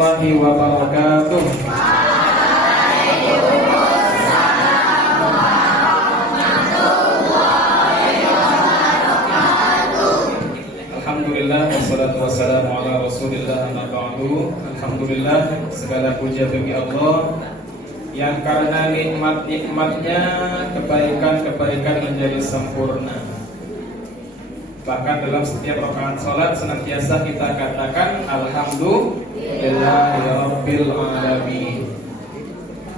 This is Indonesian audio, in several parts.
warahmatullahi wabarakatuh. Alhamdulillah, wassalatu wassalamu ala rasulillah, amma ba'du. Alhamdulillah, segala puja bagi Allah yang karena nikmat-nikmatnya kebaikan-kebaikan menjadi sempurna. Bahkan dalam setiap rakaat salat senantiasa kita katakan alhamdulillahirabbil alamin.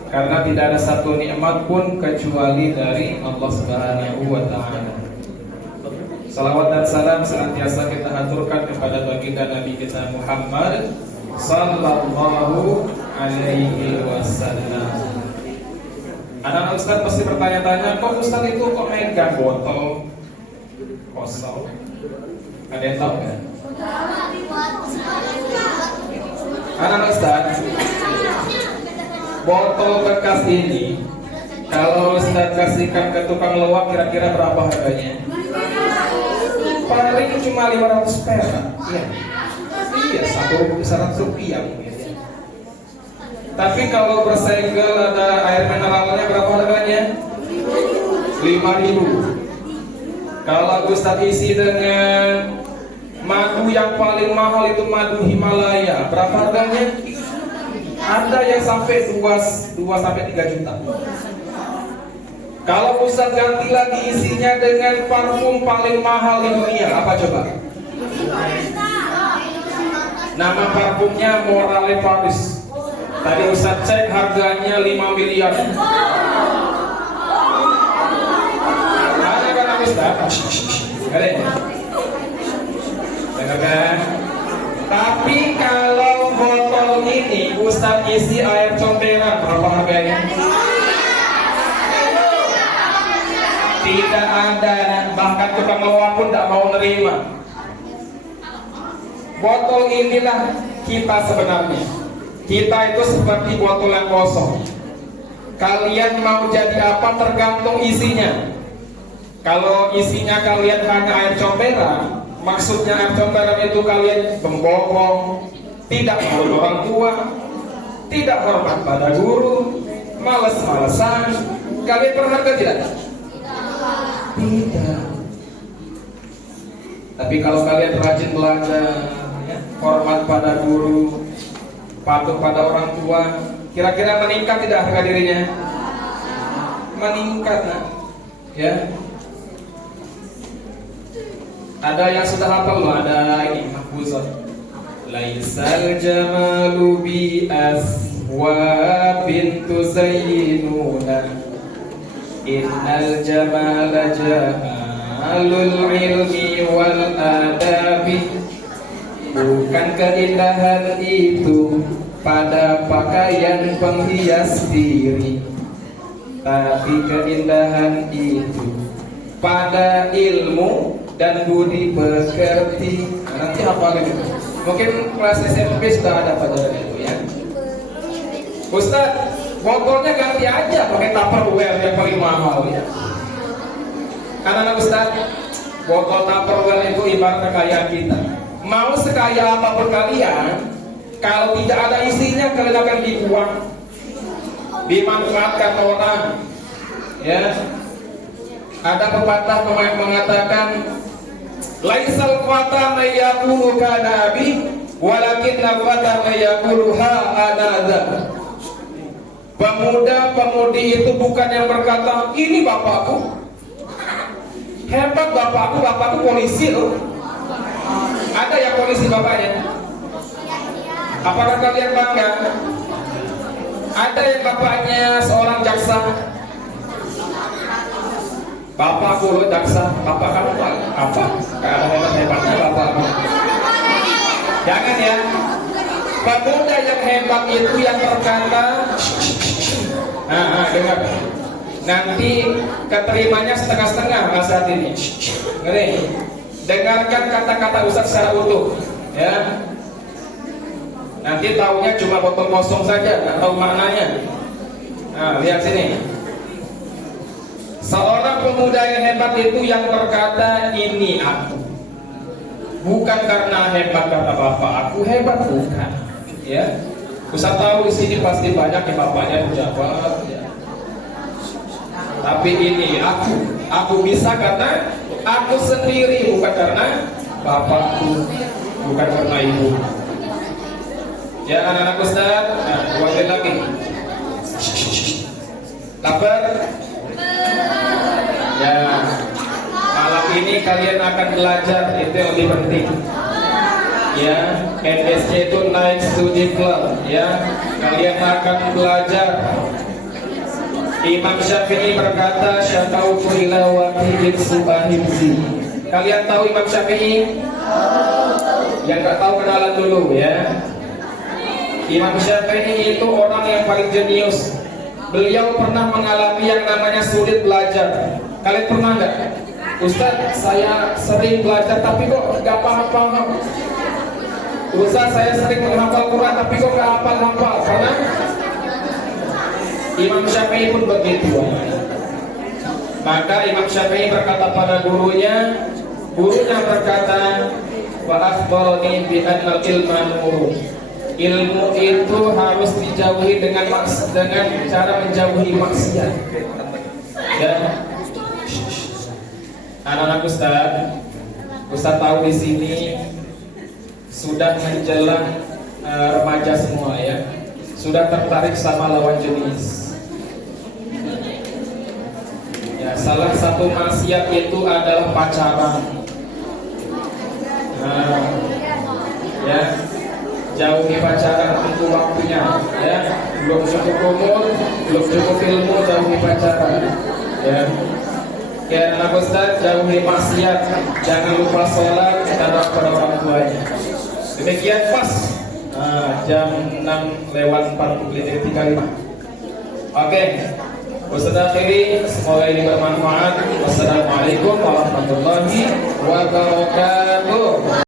Karena tidak ada satu nikmat pun kecuali dari Allah Subhanahu wa taala. Salawat dan salam senantiasa kita haturkan kepada baginda Nabi kita Muhammad sallallahu alaihi wasallam. Anak Ustaz pasti bertanya-tanya, kok Ustaz itu kok megang botol kosong? Ada yang tahu kan? Anak Ustaz, botol bekas ini kalau Ustaz kasihkan ke tukang loak kira-kira berapa harganya? Paling cuma 500 perak. Iya, 100 rupiah. Tapi kalau bersegel ada air mineralnya berapa harganya? 5.000. Kalau Ustaz isi dengan madu yang paling mahal itu madu Himalaya, berapa harganya? Ada yang sampai 2 sampai 3 juta. Kalau Ustaz ganti lagi isinya dengan parfum paling mahal di dunia, apa coba? Nama parfumnya Morale Paris. Tadi Ustaz cek harganya 5 miliar. Ada kan Ustaz? Ada. Dengar kan? Tapi kalau botol ini Ustaz isi air comberan, berapa harganya? Tidak ada, bahkan tukang loak pun tidak mau nerima. Botol inilah kita sebenarnya. Kita itu seperti botol yang kosong. Kalian mau jadi apa tergantung isinya. Kalau isinya kalian hanya air comberan, maksudnya air comberan itu kalian membokong, tidak hormat orang tua, tidak hormat pada guru, malas-malasan, kalian berharga tidak? Tidak. Tapi kalau kalian rajin belajar, hormat pada guru, patuh pada orang tua, kira-kira meningkat tidak harga dirinya? Meningkat, nah. Ya. Ada yang sudah hafal loh, ada ini mahfuzat. Laisal jamalu bi aswabin tuzayyinuna, innal jamala jamalul ilmi wal adabi. Bukan keindahan itu pada pakaian penghias diri, tapi keindahan itu pada ilmu dan budi pekerti. Nanti hafalin itu. Mungkin kelas SMP sudah ada pelajaran itu ya. Ustaz, botolnya ganti aja pakai Tupperware yang paling mahal ya. Karena Ustaz, botol Tupperware itu ibarat kekayaan kita. Mau sekaya apapun kalian, kalau tidak ada isinya kalian akan dibuang, dimanfaatkan orang. Ya, ada pepatah mengatakan, laisal fata mayyakulu kanabi, walakin fata mayyakulu ha anada. Pemuda-pemudi itu bukan yang berkata, ini bapakku, hebat bapakku polisi loh. Ada yang polisi bapaknya? Apakah kalian bangga? Ada yang bapaknya seorang jaksa. Bapakku lo jaksa, bapak kamu apa? Gak ada hebat-hebatnya bapak. Jangan ya. Pemuda yang hebat itu yang berkata, dengar. Nanti keterimanya setengah-setengah saat ini. Ngeri. Dengarkan kata-kata Ustaz secara utuh, ya. Nanti taunya cuma botol kosong saja, nggak tahu maknanya. Nah, lihat sini. Seorang pemuda yang hebat itu yang berkata, ini aku. Bukan karena hebat kata bapak, aku hebat bukan. Ya. Ustaz tahu di sini pasti banyak yang bapaknya pejabat, ya. Tapi ini aku bisa karena aku sendiri, bukan karena bapakku, bukan karena ibu. Ya anak-anak Ustaz, nah, buatin lagi. Lapar? Ya, malam ini kalian akan belajar, itu yang lebih penting. Ya, NSC itu naik studi club. Ya, kalian akan belajar. Imam Syafi'i berkata, "Syakau filawati hibsi." Kalian tahu Imam Syafi'i? Yang nggak tahu kenalan dulu ya. Imam Syafi'i itu orang yang paling jenius. Beliau pernah mengalami yang namanya sulit belajar. Kalian pernah nggak? Ustaz, saya sering belajar tapi kok nggak paham-paham. Ustaz, saya sering menghafal Quran tapi kok nggak hafal-hafal. Karena Imam Syafi'i pun begitu. Maka Imam Syafi'i berkata pada gurunya berkata, "Wa akhbarani bi anna ilma nur." Ilmu itu harus dijauhi dengan cara menjauhi maksiat. Dan anak-anak Ustaz tahu di sini sudah menjelang remaja semua ya, sudah tertarik sama lawan jenis. Ya, salah satu maksiat itu adalah pacaran. Nah, ya, jauhi pacaran untuk waktunya. Ya, belum cukup umur, belum cukup ilmu, jauhi pacaran. Ya. Ya, anak Ustaz, jauhi maksiat, jangan lupa sholat, taat pada orang tuanya. Demikian pas jam 6:45. Oke, Ustaz akhiri, semoga ini bermanfaat. Wassalamualaikum warahmatullahi wabarakatuh.